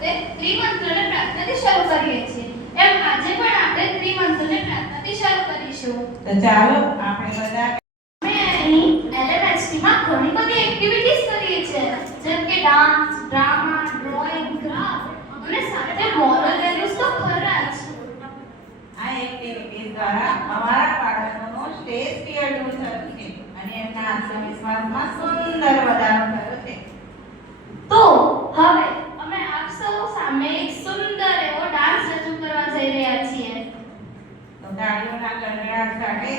વખતે ત્રિમંત્રને પ્રાર્થનાથી શરૂ કરીએ છીએ એમ આજે પણ આપણે ત્રિમંત્રને પ્રાર્થનાથી શરૂ કરીશું. તો ચાલો આપણે બધા અહીં LMHT માં ઘણી બધી એક્ટિવિટીઝ કરીએ છીએ જેમ કે ડાન્સ, ડ્રામા, ડ્રોઈંગ, ક્રાફ્ટ અને સાથે મોરલ વેલ્યુઝ તો ખરા જ. આ એક્ટિવિટીઝ દ્વારા અમારા બાળકોનો સ્ટેજ ફિયર દૂર થયું છે અને એમના આત્મવિશ્વાસમાં સુંદર વધારો થયો છે. તો હવે અમે આપ સૌ સામે એક સુંદર એવો ડાન્સ રજૂ કરવા જઈ રહ્યા છીએ. તો તાળીઓના ગણગડાટ સાથે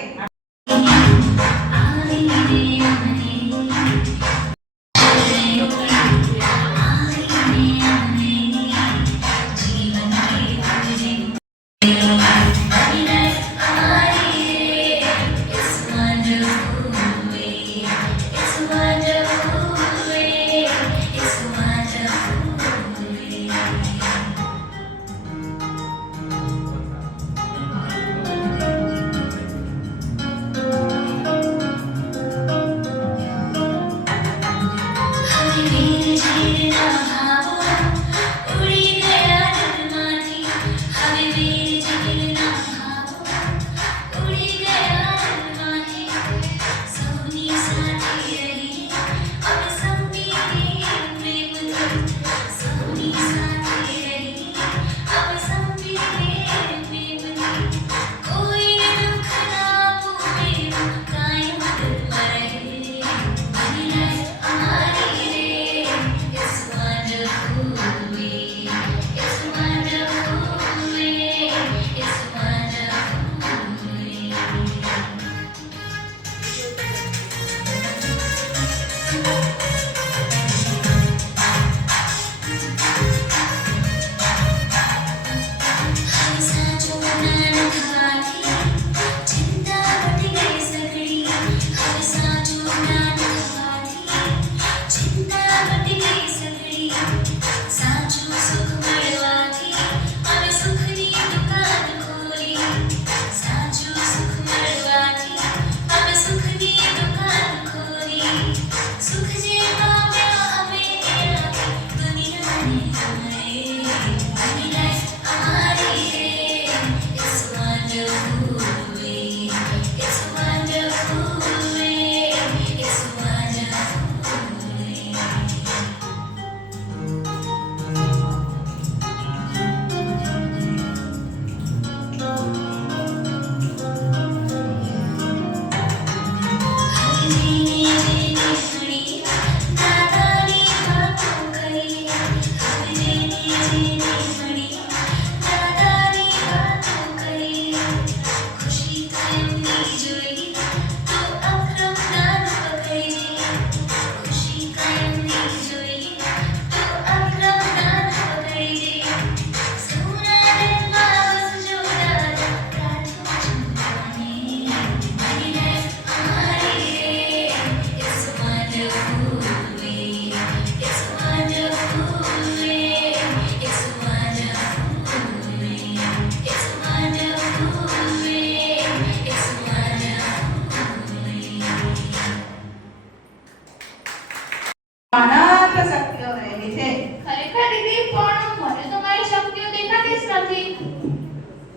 અનંત શક્તિઓ રહેલી છે. ખરેખર દીદી પણ મને તો મારી શક્તિઓ દેખાતી જ નથી.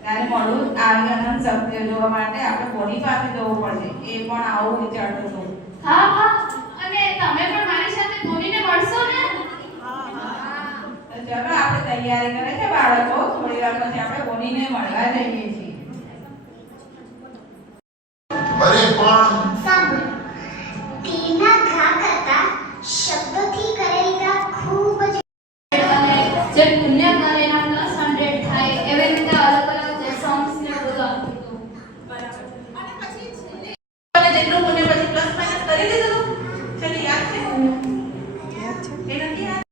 ત્યારે મોડું આવી અનંત શક્તિઓ જોવા માટે આપણે કોની પાસે જવું પડશે એ પણ આવું વિચારતો હતો. હા હા અને તમે પણ મારી સાથે બોલીને મળશો ને? તો ચલો આપણે તૈયારી કરે છે બાળકો. થોડી વાર પછી આપણે બોલીને મળવા જઈએ છીએ. અરે પણ